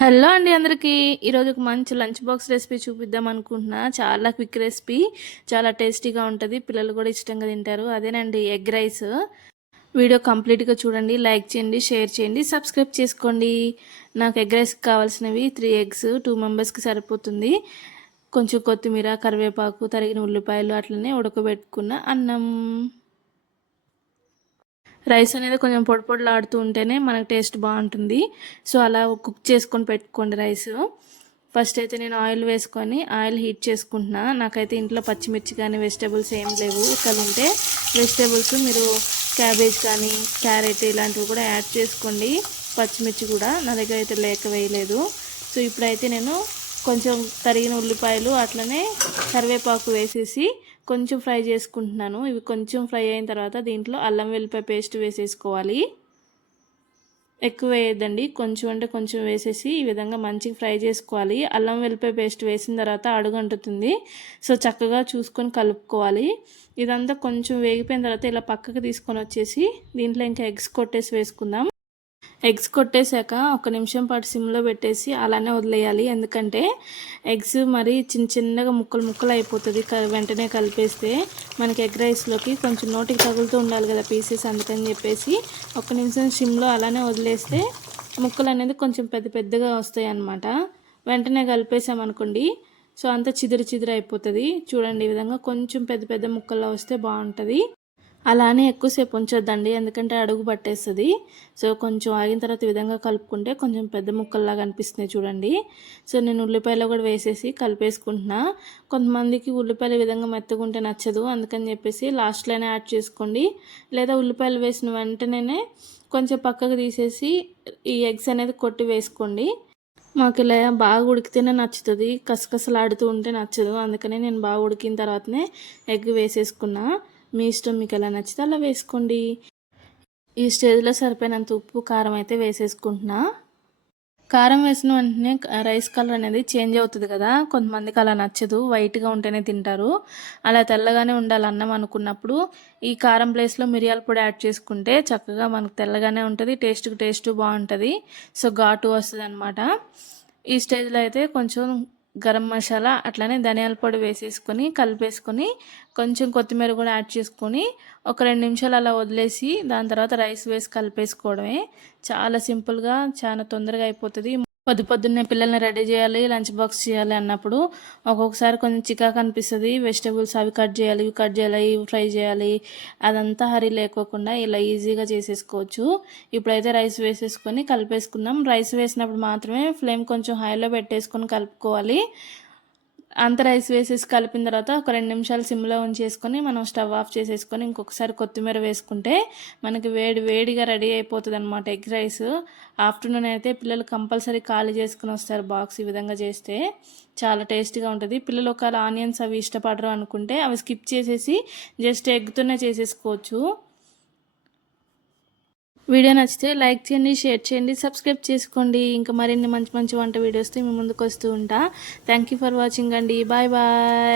Hello అండి అందరికీ. ఈరోజు ఒక మంచి లంచ్ బాక్స్ రెసిపీ చూపిద్దాం అనుకుంటున్నా. చాలా క్విక్ రెసిపీ, చాలా టేస్టీగా ఉంటుంది. పిల్లలు కూడా ఇష్టంగా తింటారు. అదేనండి ఎగ్ రైస్. వీడియో కంప్లీట్గా చూడండి, లైక్ చేయండి, షేర్ చేయండి, సబ్స్క్రైబ్ చేసుకోండి. నాకు ఎగ్ రైస్కి కావాల్సినవి 3 ఎగ్స్, 2 మెంబర్స్కి సరిపోతుంది. కొంచెం కొత్తిమీర, కరివేపాకు, తరిగిన ఉల్లిపాయలు, అట్లనే ఉడకబెట్టుకున్న అన్నం. రైస్ అనేది కొంచెం పొడి పొడిలాడుతూ ఉంటేనే మనకు టేస్ట్ బాగుంటుంది. సో అలా కుక్ చేసుకొని పెట్టుకోండి రైస్. ఫస్ట్ అయితే నేను ఆయిల్ వేసుకొని ఆయిల్ హీట్ చేసుకుంటున్నా. నాకైతే ఇంట్లో పచ్చిమిర్చి కానీ వెజిటేబుల్స్ ఏం లేవు. ఇక్కడ ఉంటే వెజిటేబుల్స్ మీరు క్యాబేజ్ కానీ క్యారెట్ ఇలాంటివి కూడా యాడ్ చేసుకోండి. పచ్చిమిర్చి కూడా నా దగ్గర అయితే లేక వేయలేదు. సో ఇప్పుడైతే నేను కొంచెం తరిగిన ఉల్లిపాయలు అట్లనే కరివేపాకు వేసేసి కొంచెం ఫ్రై చేసుకుంటున్నాను. ఇవి కొంచెం ఫ్రై అయిన తర్వాత దీంట్లో అల్లం వెల్లిపాయ పేస్ట్ వేసేసుకోవాలి. ఎక్కువ వేయద్దండి, కొంచెం అంటే కొంచెం వేసేసి ఈ విధంగా మంచిగా ఫ్రై చేసుకోవాలి. అల్లం వెల్లిపాయ పేస్ట్ వేసిన తర్వాత అడుగంటుతుంది. సో చక్కగా చూసుకొని కలుపుకోవాలి. ఇదంతా కొంచెం వేగిపోయిన తర్వాత ఇలా పక్కకు తీసుకొని వచ్చేసి దీంట్లో ఇంకా ఎగ్స్ కొట్టేసి వేసుకుందాం. ఎగ్స్ కొట్టేశాక ఒక నిమిషం పాటు సిమ్లో పెట్టేసి అలానే వదిలేయాలి. ఎందుకంటే ఎగ్స్ మరి చిన్న చిన్నగా ముక్కలు ముక్కలు అయిపోతుంది వెంటనే కలిపేస్తే. మనకి ఎగ్ రైస్లోకి కొంచెం నోటికి తగులుతూ ఉండాలి కదా పీసెస్, అందుకని చెప్పేసి ఒక నిమిషం సిమ్లో అలానే వదిలేస్తే ముక్కలు అనేది కొంచెం పెద్ద పెద్దగా వస్తాయి అన్నమాట. వెంటనే కలిపేసామనుకోండి సో అంతా చిదురు చిదురు అయిపోతుంది. చూడండి ఈ విధంగా కొంచెం పెద్ద పెద్ద ముక్కల్లో వస్తే బాగుంటుంది. అలానే ఎక్కువసేపు ఉంచొద్దండి, ఎందుకంటే అడుగు పట్టేస్తుంది. సో కొంచెం ఆగిన తర్వాత ఈ విధంగా కలుపుకుంటే కొంచెం పెద్ద ముక్కల్లాగా అనిపిస్తున్నాయి చూడండి. సో నేను ఉల్లిపాయలు కూడా వేసేసి కలిపేసుకుంటున్నా. కొంతమందికి ఉల్లిపాయలు ఈ విధంగా మెత్తగుంటే నచ్చదు, అందుకని చెప్పేసి లాస్ట్లోనే యాడ్ చేసుకోండి. లేదా ఉల్లిపాయలు వేసిన వెంటనే కొంచెం పక్కకు తీసేసి ఈ ఎగ్స్ అనేది కొట్టి వేసుకోండి. మాకు ఇలా బాగా ఉడికితేనే నచ్చుతుంది, కసకసలాడుతూ ఉంటే నచ్చదు. అందుకనే నేను బాగా ఉడికిన తర్వాతనే ఎగ్ వేసేసుకున్నా. మీ ఇష్టం, మీకు ఎలా నచ్చితే అలా వేసుకోండి. ఈ స్టేజ్లో సరిపోయినంత ఉప్పు కారం అయితే వేసేసుకుంటున్నా. కారం వేసిన వెంటనే రైస్ కలర్ అనేది చేంజ్ అవుతుంది కదా, కొంతమందికి అలా నచ్చదు, వైట్గా ఉంటేనే తింటారు. అలా తెల్లగానే ఉండాలి అన్నం అనుకున్నప్పుడు ఈ కారం ప్లేస్లో మిరియాల పొడి యాడ్ చేసుకుంటే చక్కగా మనకు తెల్లగానే ఉంటుంది, టేస్ట్ బాగుంటుంది. సో ఘాటు వస్తుంది అనమాట. ఈ స్టేజ్లో అయితే కొంచెం గరం మసాలా అట్లనే ధనియాల పొడి వేసేసుకొని కలిపేసుకొని కొంచెం కొత్తిమీర కూడా యాడ్ చేసుకొని ఒక 2 నిమిషాలు అలా వదిలేసి దాని తర్వాత రైస్ వేసి కలిపేసుకోవడమే. చాలా సింపుల్గా చాలా తొందరగా అయిపోతుంది. పొద్దున్నే పిల్లల్ని రెడీ చేయాలి, లంచ్ బాక్స్ చేయాలి అన్నప్పుడు ఒక్కొక్కసారి కొంచెం చికాకు అనిపిస్తుంది. వెజిటేబుల్స్ అవి కట్ చేయాలి, ఇవి కట్ చేయాలి, ఇవి ఫ్రై చేయాలి, అదంతా హరీ లేకోకుండా ఇలా ఈజీగా చేసేసుకోవచ్చు. ఇప్పుడైతే రైస్ వేసేసుకొని కలిపేసుకుందాం. రైస్ వేసినప్పుడు మాత్రమే ఫ్లేమ్ కొంచెం హైలో పెట్టేసుకొని కలుపుకోవాలి. అంత రైస్ వేసేసి కలిపిన తర్వాత ఒక 2 నిమిషాలు సిమ్లో ఉంచేసుకొని మనం స్టవ్ ఆఫ్ చేసేసుకొని ఇంకొకసారి కొత్తిమీర వేసుకుంటే మనకి వేడిగా రెడీ అయిపోతుంది అనమాట ఎగ్ రైస్. ఆఫ్టర్నూన్ అయితే పిల్లలు కంపల్సరీ ఖాళీ చేసుకుని వస్తారు బాక్స్. ఈ విధంగా చేస్తే చాలా టేస్టీగా ఉంటుంది. పిల్లలు ఒకవేళ ఆనియన్స్ అవి ఇష్టపడరు అనుకుంటే అవి స్కిప్ చేసేసి జస్ట్ ఎగ్తోనే చేసేసుకోవచ్చు. వీడియో నచ్చితే లైక్ చేయండి, షేర్ చేయండి, సబ్స్క్రైబ్ చేసుకోండి. ఇంకా మరిన్ని మంచి మంచి వంట వీడియోస్తో మీ ముందుకు వస్తూ ఉంటా. థ్యాంక్ యూ ఫర్ వాచింగ్ అండి. Bye bye.